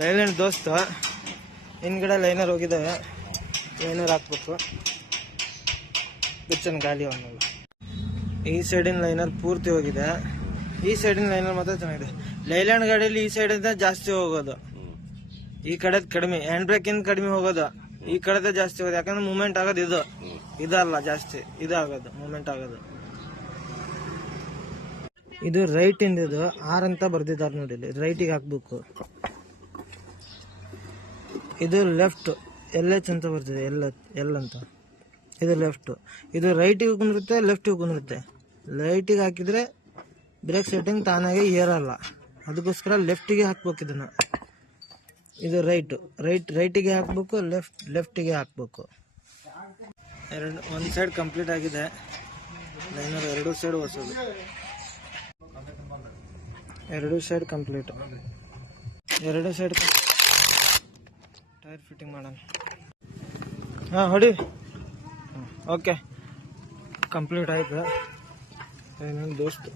Liner ದೋಸ್ತ ಹಿಂದ್ಗಡೆ liner ಹೋಗಿದ್ದಾವೆ, liner ಹಾಕ್ಬೇಕು. ಬಿಚ್ಚನ್ ಗಾಲಿ ಅವನಲ್ಲ. ಈ ಸೈಡಿನ ಲೈನರ್ ಪೂರ್ತಿ ಹೋಗಿದೆ, ಈ ಸೈಡಿನ ಲೈನರ್ ಮಾತ್ರ ಚೆನ್ನಾಗಿದೆ. ಲೈಲ್ಯಾಂಡ್ ಗಾಡಿಯಲ್ಲಿ ಈ ಸೈಡಿಂದ ಜಾಸ್ತಿ ಹೋಗೋದು, ಈ ಕಡೆ ಕಡಿಮೆ. ಹ್ಯಾಂಡ್ ಬ್ರೇಕ್ ಇಂದ ಕಡಿಮೆ ಹೋಗೋದು, ಈ ಕಡೆ ಜಾಸ್ತಿ ಹೋಗೋದು. ಯಾಕಂದ್ರೆ ಮೂವ್ಮೆಂಟ್ ಆಗೋದು ಇದಲ್ಲ ಜಾಸ್ತಿ, ಇದಾಗೋದು ಮೂವ್ಮೆಂಟ್ ಆಗೋದು. ಇದು ರೈಟ್ ಇಂದ, ಇದು ಆರ್ ಅಂತ ಬರ್ದಿದ್ದಾರೆ ನೋಡಿ, ರೈಟಿಗೆ ಹಾಕ್ಬೇಕು. ಇದು ಲೆಫ್ಟ್, LH ಅಂತ ಬರ್ತಿದೆ, ಎಲ್ ಅಂತ. ಇದು ಲೆಫ್ಟ್. ಇದು ರೈಟಿಗೆ ಕುಂದಿರುತ್ತೆ, ಲೆಫ್ಟಿಗೆ ಕುಂದಿರುತ್ತೆ. ರೈಟಿಗೆ ಹಾಕಿದ್ರೆ ಬ್ರೇಕ್ ಸೆಟ್ಟಿಂಗ್ ತಾನಾಗೆ ಏರಲ್ಲ, ಅದಕ್ಕೋಸ್ಕರ ಲೆಫ್ಟಿಗೆ ಹಾಕ್ಬೇಕು ಇದನ್ನ. ಇದು ರೈಟಿಗೆ ಹಾಕ್ಬೇಕು, ಲೆಫ್ಟಿಗೆ ಹಾಕ್ಬೇಕು. ಒಂದು ಸೈಡ್ ಕಂಪ್ಲೀಟ್ ಆಗಿದೆ ಲೈನರ್, ಎರಡು ಸೈಡ್ ಹೊಸದು, ಎರಡು ಸೈಡ್ ಕಂಪ್ಲೀಟ್. ಎರಡು ಸೈಡ್ ಟೈರ್ ಫಿಟ್ಟಿಂಗ್ ಮಾಡೋಣ. ಹಾಂ ಹೊಡಿ. ಓಕೆ, ಕಂಪ್ಲೀಟ್ ಆಯ್ತು. ನನ್ನ ದೋಸ್ತು